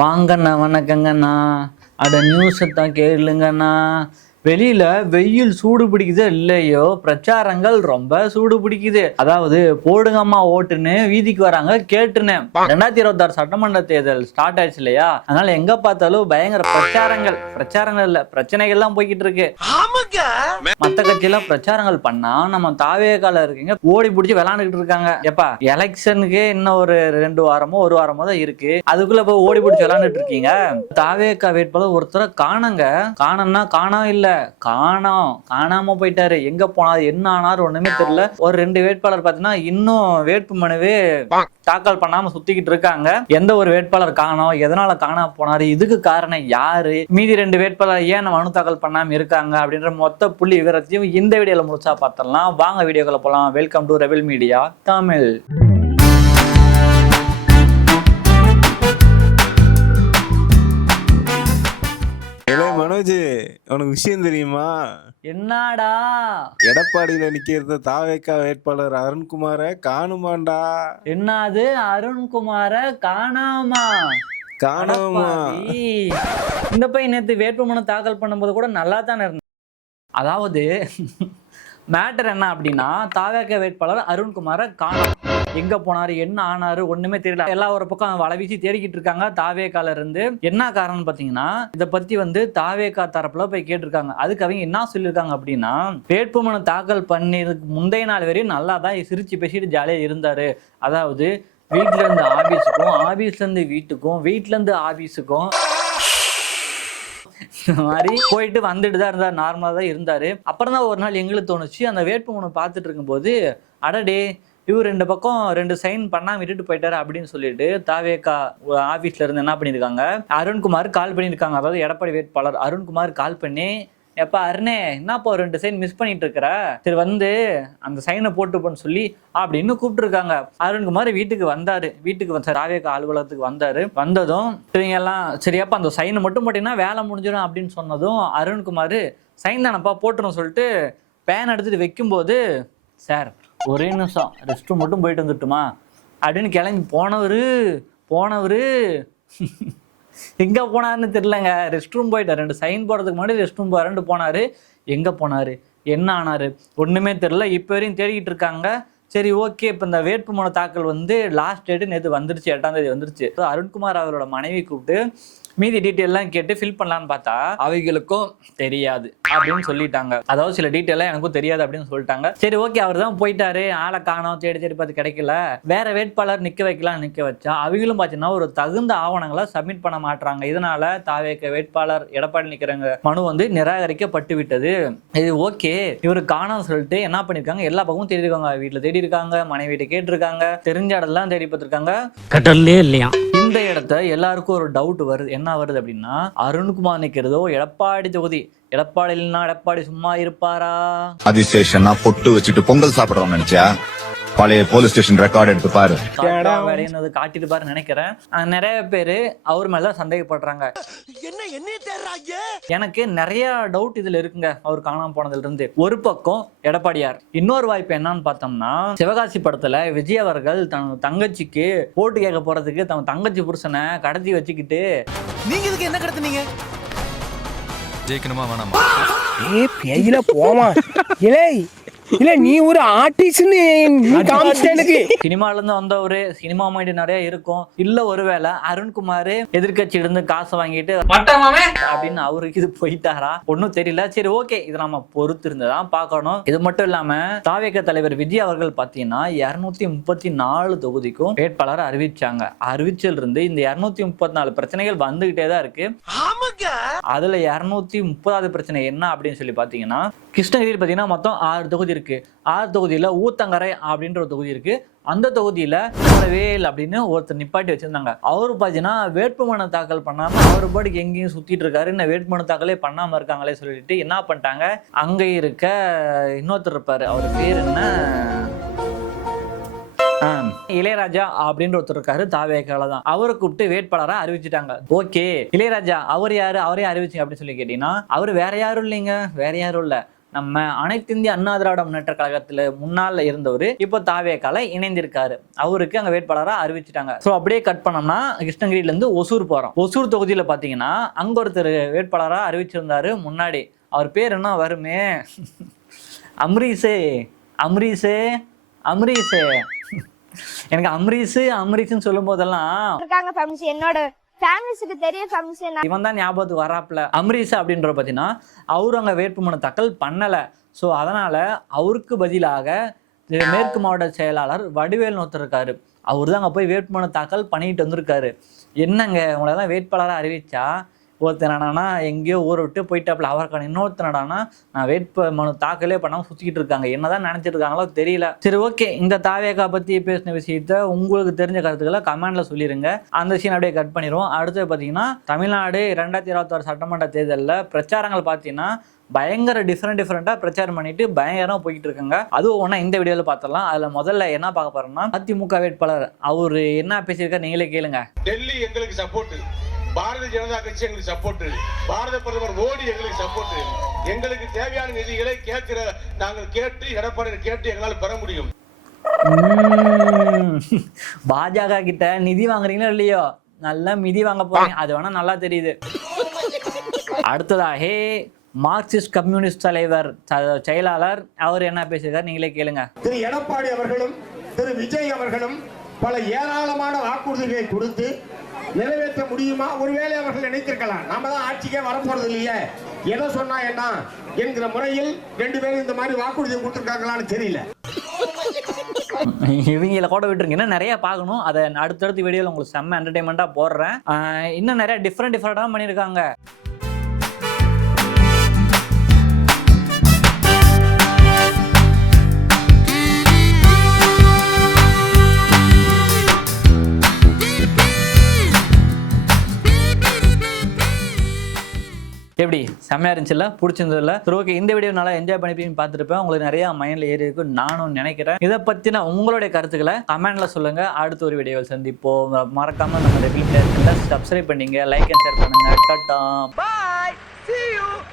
வாங்கண்ணா வணக்கங்கண்ணா. அட நியூஸை தான் கேளுங்கண்ணா. வெளியில வெயில் சூடு பிடிக்குதோ இல்லையோ, பிரச்சாரங்கள் ரொம்ப சூடு பிடிக்குது. அதாவது போடுங்கம்மா ஓட்டுன்னு வீதிக்கு வராங்க கேட்டுன்னு. 2026 சட்டமன்ற தேர்தல் ஸ்டார்ட் ஆயிடுச்சு இல்லையா, அதனால எங்க பார்த்தாலும் பயங்கர பிரச்சாரங்கள் இல்ல பிரச்சனைகள்லாம் போய்கிட்டு இருக்கு. மத்த கட்சியெல்லாம் பிரச்சாரங்கள் பண்ணா நம்ம தாவேகால இருக்கீங்க ஓடி பிடிச்சி விளையாண்டுட்டு இருக்காங்க. எப்பா எலெக்ஷனுக்கு இன்னும் ஒரு 2 வாரமோ 1 வாரமோ தான் இருக்கு, அதுக்குள்ள போய் ஓடி பிடிச்சி விளையாண்டுட்டு இருக்கீங்க. தாவேகா வேட்பாளர் ஒருத்தர காணங்க. காணோம்னா காணோம் இல்ல, காணாம போயிட்டாரு. எங்க போனாரு, என்ன ஆனாரு ஒண்ணுமே தெரியல. ஒரு 2 வேட்பாளர் பாத்தீங்கன்னா இன்னும் வேட்பு மனுவே தாக்கல் பண்ணாம சுத்திக்கிட்டு இருக்காங்க. எந்த ஒரு வேட்பாளர் காணோம், எதனால காணாம போனாரு, இதுக்கு காரணம் யாரு, மீதி 2 வேட்பாளர் ஏன் மனு தாக்கல் பண்ணாம இருக்காங்க அப்படின்ற மொத்த புள்ளி விவரத்தையும் இந்த வீடியோல முழுசா பார்த்தரலாம். வாங்க வீடியோக்குள்ள போலாம். Welcome to rebel media Tamil. Manoj, உனக்கு விஷயம் தெரியுமா? என்னடா? எடப்பாடியில நிக்கிறது தாவேகா வேட்பாளர் அருண்குமார காணுமாண்டா. என்னது அருண்குமார காணாமா? இந்த பையன் நேற்று வேட்புமனு தாக்கல் பண்ணும்போது கூட நல்லா தானே இருந்தது. அதாவது மேட்டர் என்ன அப்படின்னா, தாவேகா வேட்பாளர் அருண்குமார காணோம். எங்க போனாரு, என்ன ஆனாரு ஒண்ணுமே தெரியல. எல்லா ஒரு பக்கம் வலை வீசி தேடிக்கிட்டு இருக்காங்க தாவேகால இருந்து. என்ன காரணம் பாத்தீங்கன்னா, இத பத்தி தாவேகா தரப்புல போய் கேட்டிருக்காங்க. அதுக்கு அவங்க என்ன சொல்லியிருக்காங்க அப்படின்னா, வேட்புமனு தாக்கல் பண்ணிருக்கு முந்தைய நாள் வரையும் நல்லா தான் சிரிச்சு பேசிட்டு ஜாலியா இருந்தாரு. அதாவது வீட்டுல இருந்து ஆபீஸுக்கும், ஆபீஸ்ல இருந்து வீட்டுக்கும், வீட்டுல இருந்து ஆபீஸுக்கும் இந்த மாதிரி போயிட்டு வந்துட்டு தான் இருந்தார், நார்மலா தான் இருந்தாரு. அப்புறம் தான் ஒரு நாள் எங்களுக்கு தோணுச்சு, அந்த வேட்புமனு பார்த்துட்டு இருக்கும்போது, அடடே இவர் 2 பக்கம் 2 சைன் பண்ணாம விட்டுட்டு போயிட்டாரு அப்படின்னு சொல்லிட்டு தாவேகா ஆபீஸ்ல இருந்து என்ன பண்ணிருக்காங்க, அருண்குமார் கால் பண்ணிருக்காங்க. அதாவது எடப்பாடி வேட்பாளர் அருண்குமார் கால் பண்ணி, எப்பா அருணே என்னப்பா 2 சைன் மிஸ் பண்ணிட்டு இருக்கிற, சரி வந்து அந்த சைனை போட்டுப்போன்னு சொல்லி அப்படின்னு கூப்பிட்டு இருக்காங்க. அருண்குமார் வீட்டுக்கு வந்தாரு. தாவேகா அலுவலகத்துக்கு வந்தாரு. வந்ததும் இவங்க எல்லாம் சரியாப்பா அந்த சைனை மட்டும் போட்டீங்கன்னா வேலை முடிஞ்சிடும் அப்படின்னு சொன்னதும் அருண்குமார் சைன் தானப்பா போட்டுரும் சொல்லிட்டு பேன் எடுத்துட்டு வைக்கும்போது, சார் ஒரே நிமிஷம் ரெஸ்ட் ரூம் மட்டும் போயிட்டு வந்துட்டுமா அப்படின்னு கிளம்பி போனவரு எங்க போனாருன்னு தெரியலங்க. ரெஸ்ட் ரூம் போயிட்டார். 2 சைன் போடுறதுக்கு முன்னாடி ரெஸ்ட் ரூம் போறேன்ட்டு போனாரு. எங்க போனாரு, என்ன ஆனாரு ஒண்ணுமே தெரியல. இப்ப வரையும் தேடிக்கிட்டு இருக்காங்க. சரி ஓகே, இப்போ இந்த வேட்புமனு தாக்கல் லாஸ்ட் டேட்டு நேற்று வந்துருச்சு, 8ஆம் தேதி வந்துருச்சு. அருண்குமார் அவரோட மனைவி கூப்பிட்டு மீதி டீட்டெயிலாம் கேட்டு ஃபில் பண்ணலான்னு பார்த்தா அவைகளுக்கும் தெரியாது அப்படின்னு சொல்லிட்டாங்க. அதாவது சில டீட்டெயிலாம் எனக்கும் தெரியாது அப்படின்னு சொல்லிட்டாங்க. சரி ஓகே, அவர் தான் போயிட்டாரு, ஆளை காணோம், தேடி பார்த்து கிடைக்கல, வேற வேட்பாளர் நிக்க வச்சா அவங்களும் பார்த்தீங்கன்னா ஒரு தகுந்த ஆவணங்களை சப்மிட் பண்ண மாட்டாங்க. இதனால தாவேகா வேட்பாளர் எடப்பாடி நிக்கிறவங்க மனு நிராகரிக்கப்பட்டு விட்டது. இது ஓகே, இவரு காணோம் சொல்லிட்டு என்ன பண்ணிருக்காங்க, எல்லா பக்கமும் தேடி இருக்காங்க. வீட்டுல தேடி இருக்காங்க, மனைவிட்ட கேட்டிருக்காங்க, தெரிஞ்ச இடம்லாம் தேடி பார்த்திருக்காங்க. கடல்லே இல்லையா. இந்த இடத்த எல்லாருக்கும் ஒரு டவுட் வருது. என்ன வருது அப்படின்னா, அருண்குமார் நிக்கிறதோ எடப்பாடி தொகுதி. எடப்பாடி இல்லைன்னா எடப்பாடி சும்மா இருப்பாரா? அதிசேஷனா பொட்டு வச்சுட்டு பொங்கல் சாப்பிடுறோம் நினைச்சா, பழைய போலீஸ் ஸ்டேஷன் ரெக்கார்ட் எடுத்து பாரு. காட்டிட்டு பாரு நினைக்கிறேன். நிறைய பேரு அவர் மேல சந்தேகப்படுறாங்க. எனக்கு நிறைய டவுட் இதுல இருக்குங்க, அவர் காணாம போனதுல இருந்து. ஒரு பக்கம் எடப்பாடியார், இன்னொரு வாய்ப்பு என்னன்னு பார்த்தோம்னா, சிவகாசி படத்துல விஜய் அவர்கள் தன் தங்கச்சிக்கு போட்டு கேட்க போறதுக்கு தன் தங்கச்சி புருஷனை கடத்தி வச்சுக்கிட்டு, நீங்க இதுக்கு என்ன கடத்துனீங்க, ஜெயிக்கணுமா வேணாமா, ஏ பேயில போமா இலே இல்ல நீ ஒரு ஆர்டிஸ்ட்னு சினிமால இருந்து வந்தவரு, சினிமா மைண்ட் நிறைய இருக்கும். இல்ல ஒருவேளை அருண்குமார் எதிர்கட்சியில இருந்து காசை வாங்கிட்டு அப்படின்னு அவருக்கு இது போயிட்டாரா ஒன்னும் தெரியல. சரி ஓகே, இது நம்ம பொறுத்து இருந்துதான் பார்க்கணும். இது மட்டும் இல்லாம தாவேகா தலைவர் விஜய் அவர்கள் பாத்தீங்கன்னா 234 தொகுதிக்கும் வேட்பாளர் அறிவிச்சாங்க. அறிவிச்சல் இருந்து இந்த 234 பிரச்சனைகள் வந்துகிட்டே தான் இருக்கு. அதுல 230வது பிரச்சனை என்ன அப்படின்னு சொல்லி பாத்தீங்கன்னா, கிருஷ்ணகிரி பாத்தீங்கன்னா மொத்தம் 6 தொகுதி இருக்கு. 6 தொகுதியில ஊத்தங்கரை அப்படின்ற ஒரு தொகுதி இருக்கு. அந்த தொகுதியில வேல் அப்படின்னு ஒருத்தர் நிப்பாட்டி வச்சிருந்தாங்க. அவரு பாத்தீங்கன்னா வேட்புமனு தாக்கல் பண்ணாம அவர் பாட்டுக்கு எங்கேயும் சுத்திட்டு இருக்காரு. இன்னும் வேட்புமனு தாக்கலே பண்ணாம இருக்காங்களே சொல்லிட்டு என்ன பண்ணிட்டாங்க, அங்க இருக்க இன்னொருத்தர் இருப்பாரு, அவர் பேர் என்ன, இளையராஜா அப்படின்ற ஒருத்தர் இருக்காரு தாவேகால தான். அவரை கூப்பிட்டு வேட்பாளரா அறிவிச்சுட்டாங்க. ஓகே, இளையராஜா அவர் யாரு, அவரே அறிவிச்சிங்க அப்படின்னு சொல்லி கேட்டீங்கன்னா, அவர் வேற யாரும் இல்லைங்க, வேற யாரும் இல்ல, நம்ம அனைத்து இந்திய அண்ணா திராவிட முன்னேற்ற கழகத்துல முன்னால இருந்தவர் இப்போ தாவேக்கால இணைந்திருக்காரு. அவருக்கு அங்க வேட்பாளரா அறிவிச்சிட்டாங்க. ஸோ அப்படியே கட் பண்ணோம்னா கிருஷ்ணகிரியில இருந்து ஒசூர் போறோம். ஒசூர் தொகுதியில பாத்தீங்கன்னா அங்க ஒருத்தர் வேட்பாளரா அறிவிச்சிருந்தாரு முன்னாடி. அவர் பேர் என்ன வருமே, அம்ரீஷே அம்ரீஷே அம்ரீஷே. எனக்கு அம்ரீஷ்னு சொல்லும் போதெல்லாம் என்னோட ஃபேமிலிஸ்க்கு தெரிய ஃபேமிலிஸ் இவன் தான் ஞாபகத்துக்கு வராப்புல. அம்ரீஷ் அப்படின்ற பார்த்தீங்கன்னா அவரு அங்கே வேட்புமனு தாக்கல் பண்ணலை. ஸோ அதனால அவருக்கு பதிலாக மேற்கு மாவட்ட செயலாளர் வடிவேல்னு ஒருத்தர் இருக்காரு. அவர் தான் அங்கே போய் வேட்புமனு தாக்கல் பண்ணிட்டு வந்திருக்காரு. என்னங்க உங்களெல்லாம் வேட்பாளராக அறிவிச்சா ஒருத்தனடானா எங்கேயோ ஊரை விட்டு போயிட்டாப்புல, அவருக்கான இன்னொருத்தனடானா நான் வேட்புமனு தாக்கலே பண்ணாமல் சுற்றிக்கிட்டு இருக்காங்க. என்னதான் நினைச்சிட்டு இருக்காங்களோ தெரியல. சரி, ஓகே, இந்த தாவேக்கா பற்றி பேசின விஷயத்த உங்களுக்கு தெரிஞ்ச கருத்துக்களை கமெண்ட்ல சொல்லிடுங்க. அந்த சீன் அப்படியே கட் பண்ணிடுவோம். அடுத்து பார்த்தீங்கன்னா தமிழ்நாடு 2026 சட்டமன்ற தேர்தலில் பிரச்சாரங்கள் பார்த்தீங்கன்னா பயங்கர டிஃப்ரெண்டாக பிரச்சாரம் பண்ணிட்டு பயங்கரமாக போய்கிட்டு இருக்காங்க. அதுவும் ஒன்றா இந்த வீடியோவில் பார்த்துடலாம். அதில் முதல்ல என்ன பார்க்க போறோம்னா அதிமுக வேட்பாளர் அவர் என்ன பேசியிருக்காரு நீங்களே கேளுங்க. டெல்லி எங்களுக்கு சப்போர்ட், பாரதிய ஜனதா கட்சி எங்களுக்கு சப்போர்ட், பாரத பிரதமர் மோடி எங்களுக்கு சப்போர்ட். எங்களுக்கு தேவையான நிதிகளை நாங்கள் கேட்டு எடப்பாடி கேட்டு எங்களால் பெற முடியும். பாஜக கிட்ட நிதி வாங்குறீங்களோ இல்லையோ, நல்லா மிதி வாங்க போறீங்க, அது வேணா நல்லா தெரியுது. அடுத்ததாக மார்க்சிஸ்ட் கம்யூனிஸ்ட் தலைவர் செயலாளர் அவர் என்ன பேசுகிறார் நீங்களே கேளுங்க. திரு எடப்பாடி அவர்களும் திரு விஜய் அவர்களும் பல ஏராளமான வாக்குறுதிகளை கொடுத்து நிறைவேற்ற முடியுமா? ஒருவேளை அவர்கள் நினைத்திருக்கலாம், நாம தான் ஆட்சிக்கே வரப்போறது இல்லையே, எதை சொன்னா என்ன என்கிற முறையில் 2 பேரும் இந்த மாதிரி வாக்குறுதி கொடுத்திருக்காங்களான்னு தெரியல. இவங்கள கூட விட்டுருங்க, இன்னும் நிறைய பார்க்கணும். அதை அடுத்தடுத்த வீடியோவில் உங்களுக்கு செம்ம என்டர்டைன்மெண்டா போடுறேன். இன்னும் நிறைய டிஃப்ரெண்டாக பண்ணியிருக்காங்க. எப்படி செம்மையா இருந்துச்சுல்ல, பிடிச்சிருந்ததுல? சரி, ஓகே, இந்த வீடியோ நல்லா என்ஜாய் பண்ணி பார்த்துருப்பேன். உங்களுக்கு நிறைய மைண்ட்ல ஏறி இருக்கும் நானும் நினைக்கிறேன். இதை பத்தின உங்களுடைய கருத்துக்களை கமெண்ட்ல சொல்லுங்க. அடுத்த ஒரு வீடியோவில் சந்திப்போம். மறக்காம நம்ம ரெகுலர் சப்ஸ்கிரைப் பண்ணீங்க, லைக் அண்ட் ஷேர் பண்ணுங்க. டாடா.